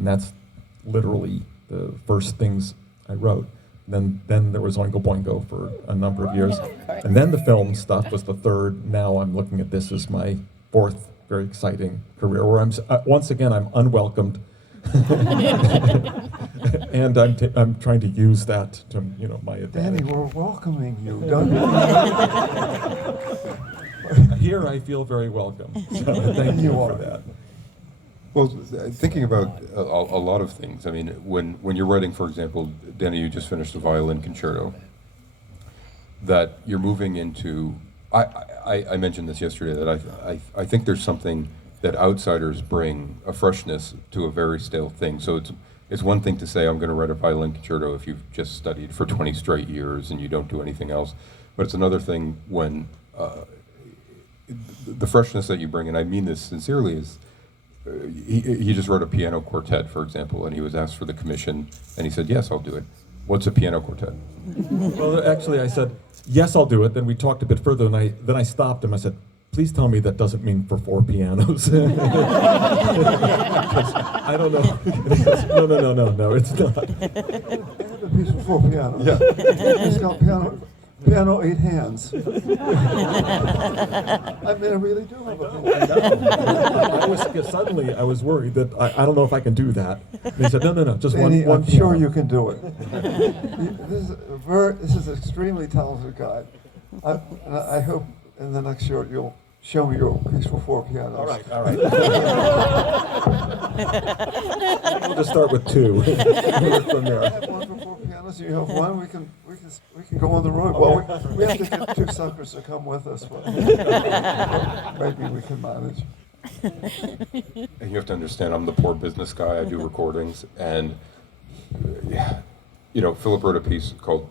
And that's literally the first things I wrote. Then there was Oingo Boingo for a number of years. And then the film stuff was the third. Now I'm looking at this as my fourth very exciting career, where once again, I'm unwelcomed. And I'm trying to use that to, my advantage. Danny, we're welcoming you, don't you? Here I feel very welcome. So thank you for that. Well, thinking about a lot of things. I mean, when you're writing, for example, Danny, you just finished a violin concerto. That you're moving into. I mentioned this yesterday that I think there's something that outsiders bring, a freshness to a very stale thing. So it's one thing to say I'm going to write a violin concerto if you've just studied for 20 straight years and you don't do anything else. But it's another thing when the freshness that you bring, and I mean this sincerely, is. He just wrote a piano quartet, for example, and he was asked for the commission, and he said, yes, I'll do it. What's a piano quartet? Well, actually, I said, yes, I'll do it. Then we talked a bit further, and then I stopped him. I said, please tell me that doesn't mean for 4 pianos. I don't know. No, it's not. I have a piece for 4 pianos. Yeah. It's got piano 8 hands. I mean, I really do have a piano. Suddenly, I was worried that I don't know if I can do that. And he said, no, just Danny, one I'm piano. sure you can do it. This is an extremely talented guy. I hope in the next year you'll show me your piece for 4 pianos. All right. We'll just start with 2. Move from there. I have one for 4 pianos. You have one. We can go on the road. Well, we have to get 2 suckers to come with us, but maybe we can manage. And you have to understand, I'm the poor business guy. I do recordings, and Philip wrote a piece called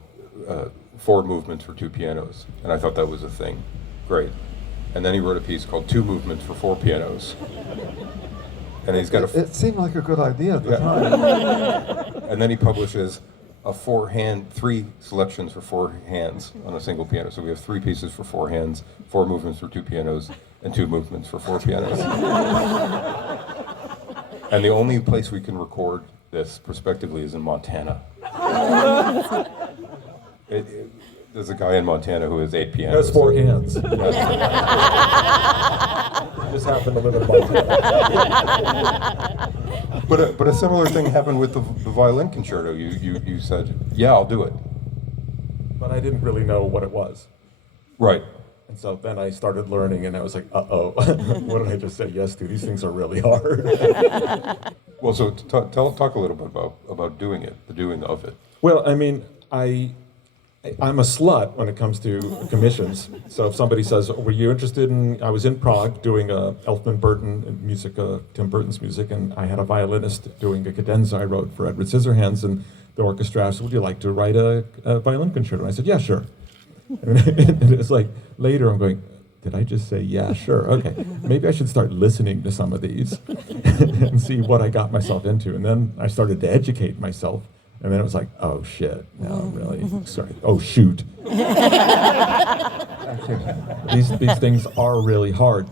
4 Movements for 2 Pianos, and I thought that was a thing. Great. And then he wrote a piece called 2 Movements for 4 Pianos. And he's got It seemed like a good idea at the time. And then he publishes a 3 selections for 4 hands on a single piano. So we have 3 pieces for 4 hands, 4 movements for 2 pianos, and 2 movements for 4 pianos. And the only place we can record this prospectively is in Montana. There's a guy in Montana who has 8 pianos. That's 4 hands. Just happened to live in Montana. But a similar thing happened with the violin concerto. You said, yeah, I'll do it. But I didn't really know what it was. Right. And so then I started learning, and I was like, uh-oh, what did I just say yes to? These things are really hard. Well, so talk a little bit about doing it, the doing of it. Well, I mean, I'm a slut when it comes to commissions. So if somebody says, were you interested in, I was in Prague doing Elfman Burton music, Tim Burton's music, and I had a violinist doing a cadenza I wrote for Edward Scissorhands, and the orchestra asked, would you like to write a violin concerto? And I said, yeah, sure. And it's like, later I'm going, did I just say, yeah, sure, okay. Maybe I should start listening to some of these and see what I got myself into. And then I started to educate myself. And then it was like, oh shit, no, really, sorry, oh shoot. These things are really hard.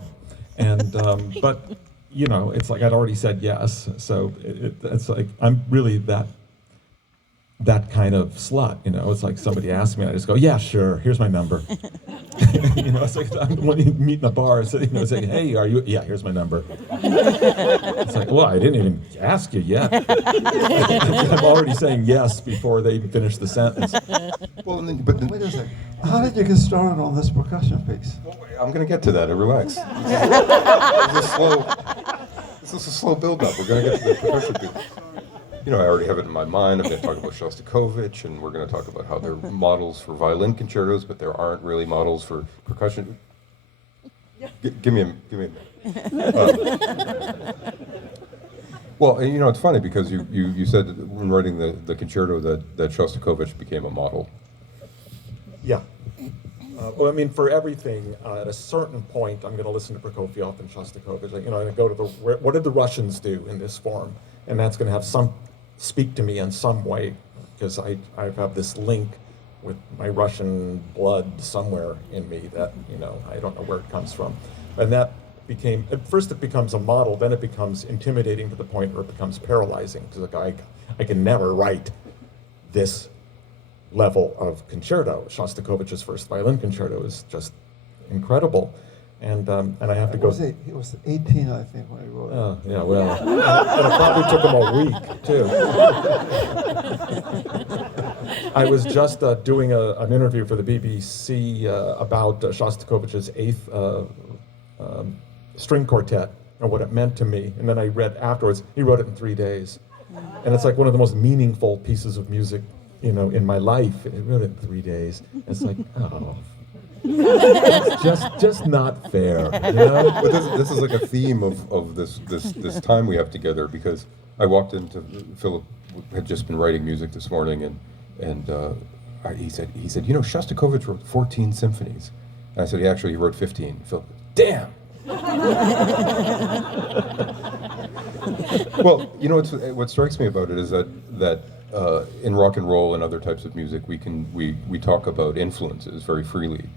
And, but, it's like I'd already said yes. So it's like, I'm really that kind of slut, it's like somebody asks me and I just go, yeah, sure, here's my number. It's like I'm the one you meet in a bar and saying, hey, are you, yeah, here's my number. It's like, well, I didn't even ask you yet. I'm already saying yes before they finish the sentence. Well, Wait a second. How did you get started on this percussion piece? I'm going to get to that. Relax. This is a slow build-up. We're going to get to the percussion piece. I already have it in my mind. I'm going to talk about Shostakovich, and we're going to talk about how they're models for violin concertos, but there aren't really models for percussion. Give me a minute. Well, it's funny because you said that when writing the concerto that Shostakovich became a model. Yeah. Well, I mean, for everything, at a certain point, I'm going to listen to Prokofiev and Shostakovich. I'm going to go to what did the Russians do in this form? And that's going to have speak to me in some way, because I have this link with my Russian blood somewhere in me that, I don't know where it comes from. And that became, at first it becomes a model, then it becomes intimidating to the point where it becomes paralyzing. Because like, I can never write this level of concerto. Shostakovich's first violin concerto is just incredible. And I have to go. He was 18, I think, when he wrote it. Oh, yeah, well, and it probably took him a week, too. I was just doing an interview for the BBC about Shostakovich's eighth string quartet and what it meant to me. And then I read afterwards, he wrote it in 3 days. And it's like one of the most meaningful pieces of music, you know, in my life. He wrote it in 3 days. It's like, oh. It's just not fair, you know? But this is like a theme of this time we have together, because I walked into, Philip had just been writing music this morning, and he said, you know, Shostakovich wrote 14 symphonies. And I said, he wrote 15. Philip, damn. Well, you know, what strikes me about it is that in rock and roll and other types of music, we talk about influences very freely.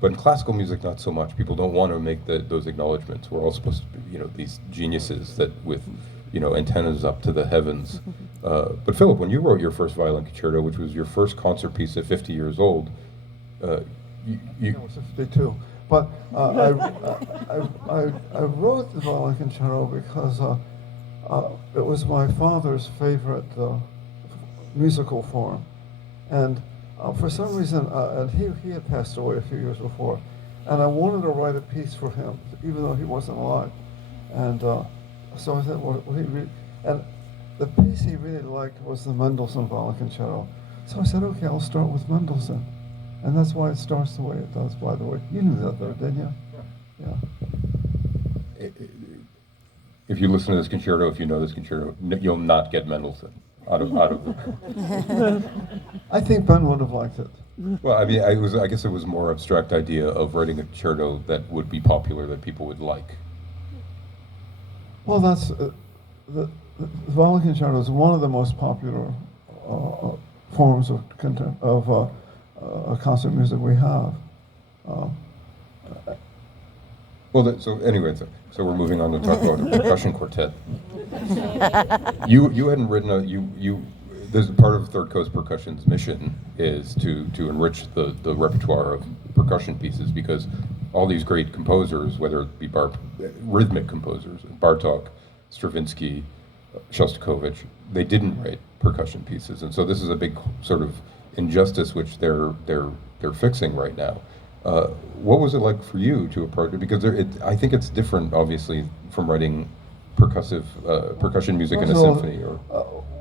But in classical music, not so much. People don't want to make those acknowledgments. We're all supposed to be, you know, these geniuses that with, you know, antennas up to the heavens. But Philip, when you wrote your first violin concerto, which was your first concert piece at 50 years old, I was 52. But I wrote the violin concerto because it was my father's favorite musical form. And for some reason, and he had passed away a few years before, and I wanted to write a piece for him, even though he wasn't alive. And so I said, and the piece he really liked was the Mendelssohn Violin Concerto. So I said, okay, I'll start with Mendelssohn. And that's why it starts the way it does, by the way. You knew that though, didn't you? Yeah. If you listen to this concerto, if you know this concerto, you'll not get Mendelssohn out of the. I think Ben would have liked it. Well, I mean, I guess it was a more abstract idea of writing a concerto that would be popular, that people would like. Well, that's the violin concerto is one of the most popular forms of concert music we have. Well, so anyway, so we're moving on to talk about a percussion quartet. You hadn't written you. There's part of Third Coast Percussion's mission is to enrich the repertoire of percussion pieces, because all these great composers, whether it be rhythmic composers, Bartók, Stravinsky, Shostakovich, they didn't write percussion pieces, and so this is a big sort of injustice which they're fixing right now. What was it like for you to approach it? Because I think it's different, obviously, from writing percussion music in a symphony. Or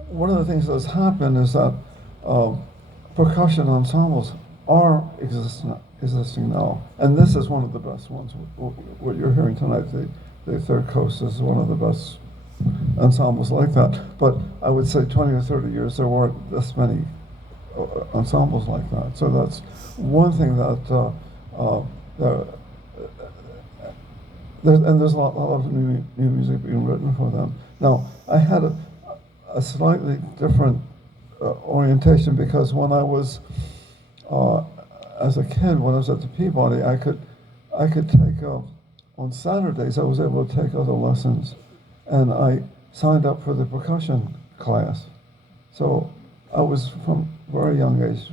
one of the things that's happened is that percussion ensembles are existing now, and this is one of the best ones. What you're hearing tonight, the Third Coast is one of the best ensembles like that. But I would say 20 or 30 years there weren't this many ensembles like that. So that's one thing that there's a lot of new music being written for them. Now, I had a slightly different orientation, because when I was as a kid, when I was at the Peabody, I could take on Saturdays I was able to take other lessons, and I signed up for the percussion class. So I was from a very young age.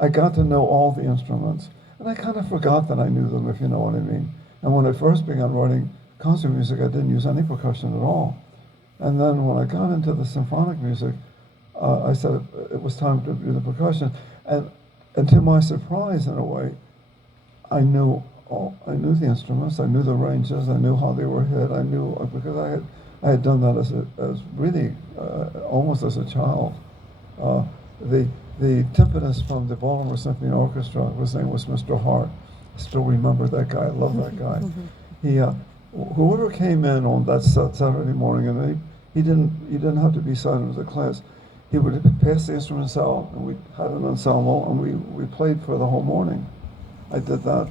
I got to know all the instruments, and I kind of forgot that I knew them, if you know what I mean. And when I first began writing concert music, I didn't use any percussion at all. And then when I got into the symphonic music, I said it was time to do the percussion. And to my surprise, in a way, I knew the instruments, I knew the ranges, I knew how they were hit, I knew, because I had done that as really almost as a child. The timpanist from the Baltimore Symphony Orchestra, his name was Mr. Hart. I still remember that guy. I love that guy. He, whoever came in on that Saturday morning, and he didn't have to be signed into the class. He would pass the instruments out, and we had an ensemble, and we played for the whole morning. I did that.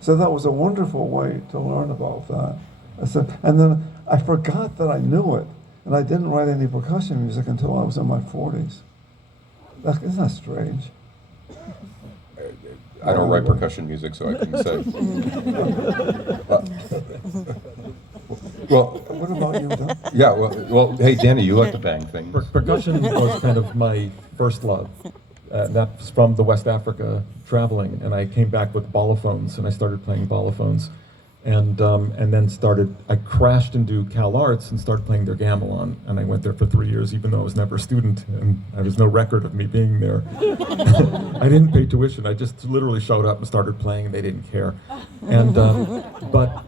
So that was a wonderful way to learn about that. And then I forgot that I knew it, and I didn't write any percussion music until I was in my 40s. Isn't that strange? I don't write percussion music, so I couldn't say. Well, What about you, Dan? yeah, well, hey, Danny, you like to bang things. Percussion was kind of my first love. That's from the West Africa traveling, and I came back with ballophones, and I started playing ballophones, and then I crashed into Cal Arts and started playing their gamelan, and I went there for 3 years, even though I was never a student, and there was no record of me being there. I didn't pay tuition. I just literally showed up and started playing, and they didn't care. And but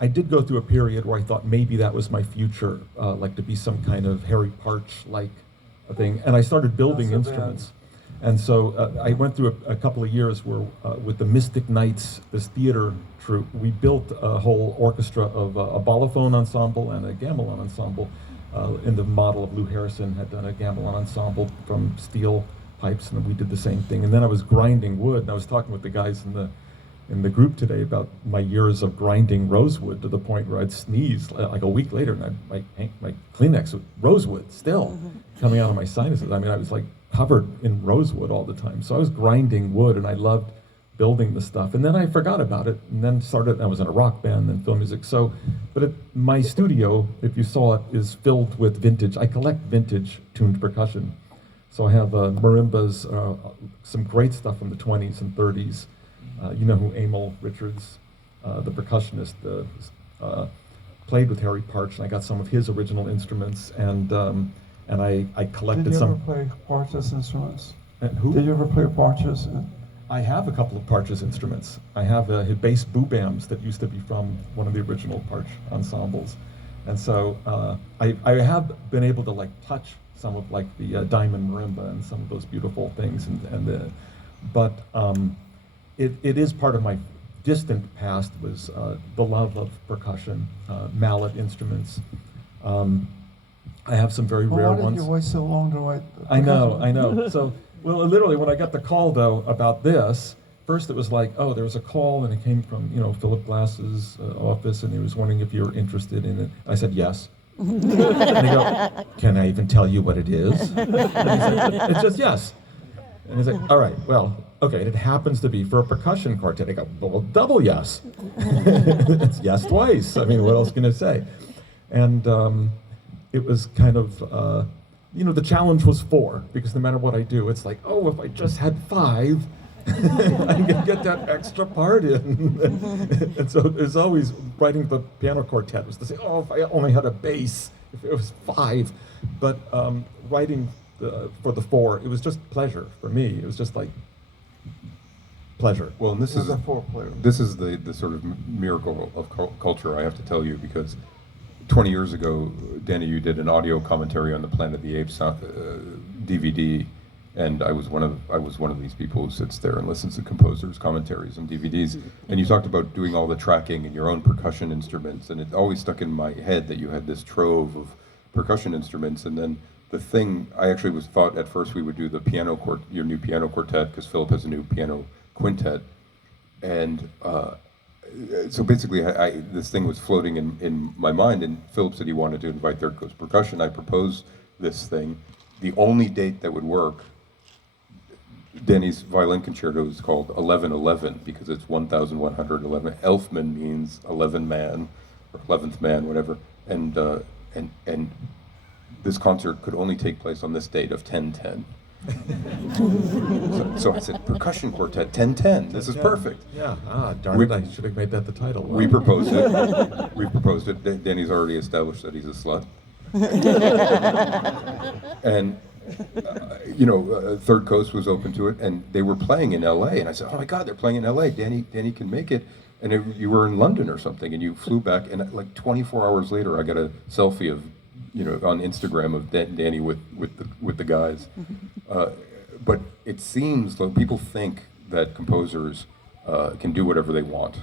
I did go through a period where I thought maybe that was my future, like to be some kind of Harry Parch-like thing, and I started building That's so bad. instruments. And so I went through a couple of years where, with the Mystic Knights, this theater troupe, we built a whole orchestra of a balafone ensemble and a gamelan ensemble. In the model of Lou Harrison had done a gamelan ensemble from steel pipes, and we did the same thing. And then I was grinding wood, and I was talking with the guys in the group today about my years of grinding rosewood to the point where I'd sneeze like a week later, and my Kleenex with rosewood still coming out of my sinuses. I mean, I was like covered in rosewood all the time. So I was grinding wood, and I loved building the stuff. And then I forgot about it, and then I was in a rock band, then film music. So, but my studio, if you saw it, is filled with vintage. I collect vintage tuned percussion. So I have marimbas, some great stuff from the 20s and 30s. You know who Emil Richards, the percussionist, played with Harry Parch, and I got some of his original instruments, and I collected Did you some. ever play Parch's instruments? Who? Did you ever play Parch's? I have a couple of Parch's instruments. I have his bass boobams that used to be from one of the original Parch ensembles, and so I have been able to like touch some of like the diamond marimba and some of those beautiful things, but it is part of my distant past was the love of percussion, mallet instruments. I have some very rare Why did ones. you wait so long to write? I know. So, well, literally, when I got the call though about this, first it was like, oh, there was a call, and it came from Philip Glass's office, and he was wondering if you were interested in it. I said yes. And they go, can I even tell you what it is? And he said, it's just yes. And he's like, all right, well, okay, it happens to be for a percussion quartet. I go, well, double yes. It's yes twice. I mean, what else can I say? And it was kind of, the challenge was 4, because no matter what I do, it's like, oh, if I just had 5, I could get that extra part in. And so there's always, writing the piano quartet was to say, oh, if I only had a bass, if it was 5. But writing for the 4, it was just pleasure for me. It was just like pleasure. Well, and this is a 4-player. This is the sort of miracle of culture, I have to tell you, because 20 years ago, Danny, you did an audio commentary on the Planet of the Apes DVD, and I was one of these people who sits there and listens to composers' commentaries on DVDs. And you talked about doing all the tracking and your own percussion instruments, and it always stuck in my head that you had this trove of percussion instruments. And then the thing I actually thought at first we would do your new piano quartet, because Philip has a new piano quintet, and so basically, this thing was floating in my mind, and Philip said he wanted to invite Third Coast Percussion. I proposed this thing. The only date that would work, Danny's violin concerto is called 1111 because it's 1111. Elfman means 11 man, or 11th man, whatever. And this concert could only take place on this date of 10/10. So I said, percussion quartet 10/10. This is perfect. Yeah. Darn it! I should have made that the title. We proposed it. We proposed it. Danny's already established that he's a slut. And Third Coast was open to it, and they were playing in L.A. And I said, "Oh my God, they're playing in L.A. Danny can make it." And you were in London or something, and you flew back. And like 24 hours later, I got a selfie of, on Instagram of Danny with the guys. But it seems though people think that composers can do whatever they want,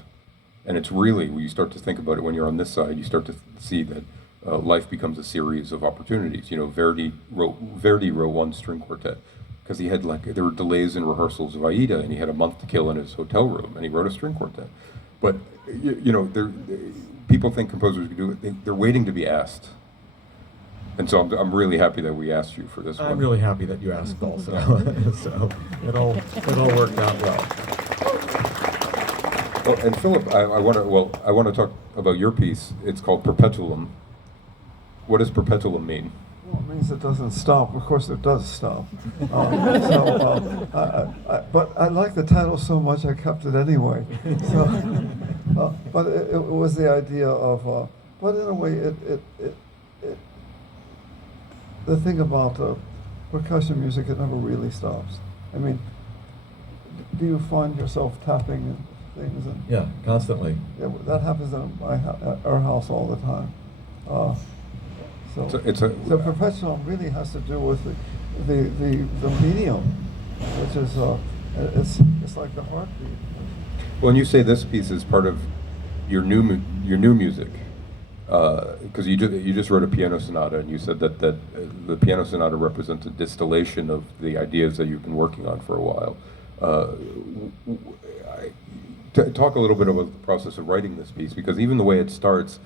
and it's really, when you start to think about it, when you're on this side, you start to see that life becomes a series of opportunities. Verdi wrote one string quartet because he had there were delays in rehearsals of Aida, and he had a month to kill in his hotel room, and he wrote a string quartet. But people think composers can do it. They're waiting to be asked. And so I'm really happy that we asked you for this one. I'm really happy that you asked also. So it all worked out well. Well, and Philip, I want to talk about your piece. It's called Perpetuum. What does Perpetuum mean? Well, it means it doesn't stop. Of course, it does stop. But I like the title so much, I kept it anyway. But it was the idea of, but in a way, the thing about percussion music, it never really stops. I mean, do you find yourself tapping and things? And, Yeah, constantly. yeah, that happens in our house all the time. So Percussuon really has to do with the medium, which is it's like the heartbeat. Well, and you say this piece is part of your new music, because you just wrote a piano sonata, and you said that the piano sonata represents a distillation of the ideas that you've been working on for a while. Talk a little bit about the process of writing this piece, because even the way it starts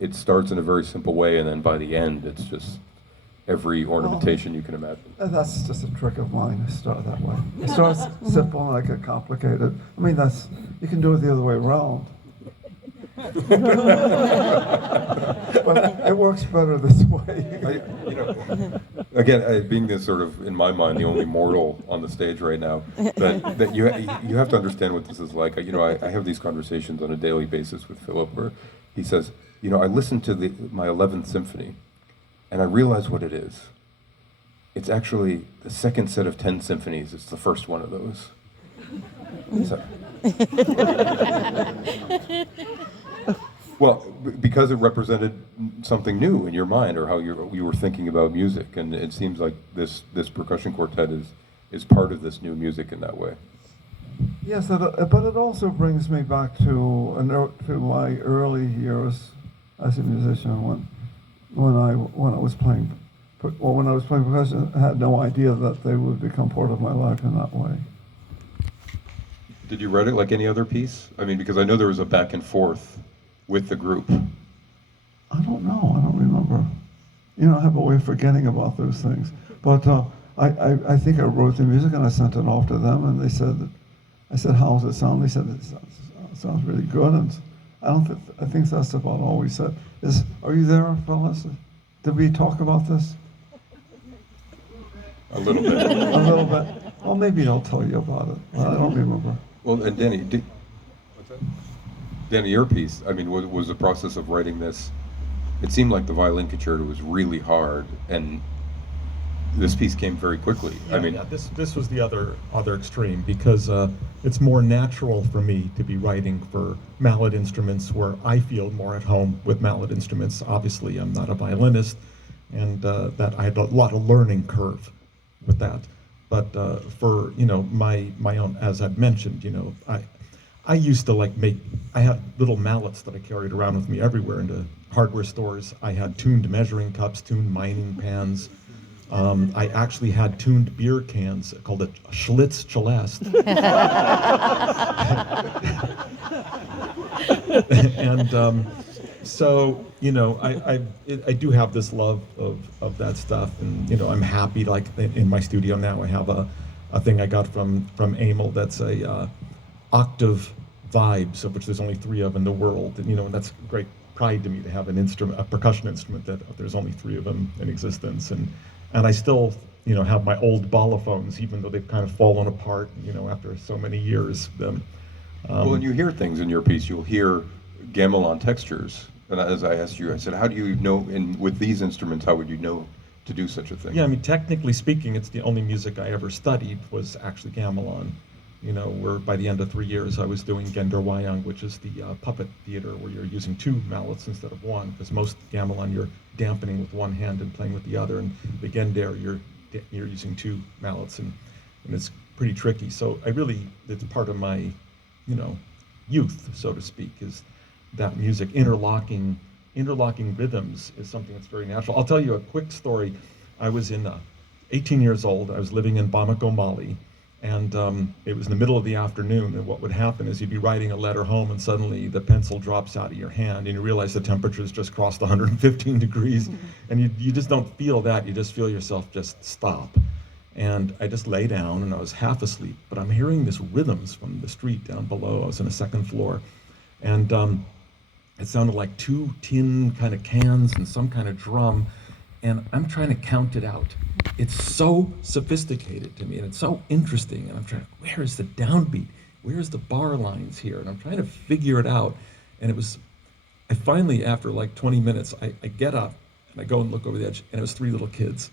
in a very simple way, and then by the end, it's just every ornamentation you can imagine. And that's just a trick of mine to start that way. It starts simple and I get complicated. I mean, you can do it the other way around. But it works better this way. Again, being this sort of, in my mind, the only mortal on the stage right now, that you have to understand what this is like. I have these conversations on a daily basis with Philip, where he says, I listened to my 11th symphony, and I realize what it is. It's actually the second set of 10 symphonies. It's the first one of those. So, well, because it represented something new in your mind, or how you were thinking about music, and it seems like this percussion quartet is part of this new music in that way. Yes, but it also brings me back to my early years as a musician when I was playing percussion. I had no idea that they would become part of my life in that way. Did you write it like any other piece? I mean, because I know there was a back and forth with the group. I don't know. I don't remember. I have a way of forgetting about those things. But I think I wrote the music and I sent it off to them, and I said, "How does it sound?" They said, "It sounds really good." And I think that's about all we said. Are you there, fellas? Did we talk about this? A little bit. A little bit. Well, maybe I'll tell you about it. I don't remember. Well, and Danny, what's that? Danny, your piece, I mean, was the process of writing this, it seemed like the violin concerto was really hard, and this piece came very quickly. This was the other extreme, because it's more natural for me to be writing for mallet instruments, where I feel more at home with mallet instruments. Obviously, I'm not a violinist, and that I had a lot of learning curve with that. But for my own, as I've mentioned, I used to I had little mallets that I carried around with me everywhere into hardware stores. I had tuned measuring cups, tuned mining pans. I actually had tuned beer cans called a Schlitz Celeste. And so, I do have this love of that stuff, and I'm happy. Like in my studio now, I have a thing I got from Amel that's a octave vibes, of which there's only 3 of in the world, and that's great pride to me to have a percussion instrument that there's only 3 of them in existence, and I still have my old balafons, even though they've kind of fallen apart, after so many years. Well, when you hear things in your piece, you'll hear gamelan textures. And as I asked you, I said, how do you know, with these instruments, how would you know to do such a thing? Yeah, I mean, technically speaking, it's the only music I ever studied was actually gamelan. Where by the end of 3 years, I was doing Genderwayang, which is the puppet theater where you're using 2 mallets instead of 1, because most gamelan you're dampening with 1 hand and playing with the other, and the Gender you're using 2 mallets, and it's pretty tricky. So it's part of my, youth, so to speak, is that music. Interlocking rhythms is something that's very natural. I'll tell you a quick story. I was 18 years old. I was living in Bamako, Mali, and it was in the middle of the afternoon, and what would happen is you'd be writing a letter home, and suddenly the pencil drops out of your hand, and you realize the temperature's just crossed 115 degrees, and you just don't feel that. You just feel yourself just stop. And I just lay down and I was half asleep, but I'm hearing this rhythms from the street down below. I was in a second floor. And it sounded like two tin kind of cans and some kind of drum. And I'm trying to count it out. It's so sophisticated to me and it's so interesting. And I'm trying, where is the downbeat? Where's the bar lines here? And I'm trying to figure it out. And I finally, after like 20 minutes, I get up and I go and look over the edge, and it was three little kids.